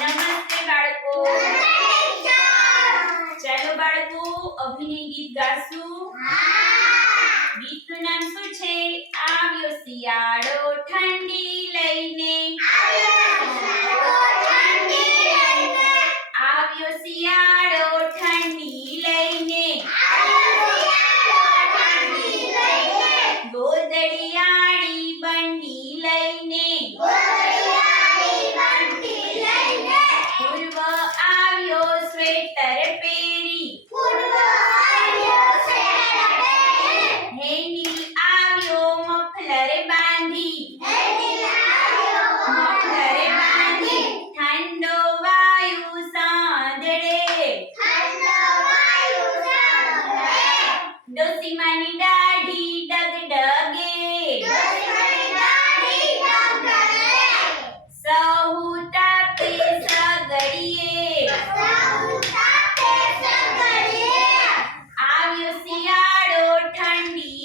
નમસ્તે બાળકો. ચાલો બાળકો અભિનય ગીત ગાશું. ગીતનું નામ શું છે? આવ્યો શિયાળો ઠંડી. આવ્યો સ્વેટર પહેરી હેનિલ આવ્યો મફલર બાંધી મફલર બાંધી ઠંડો વાયુ સાંદળે ડોસીમાની and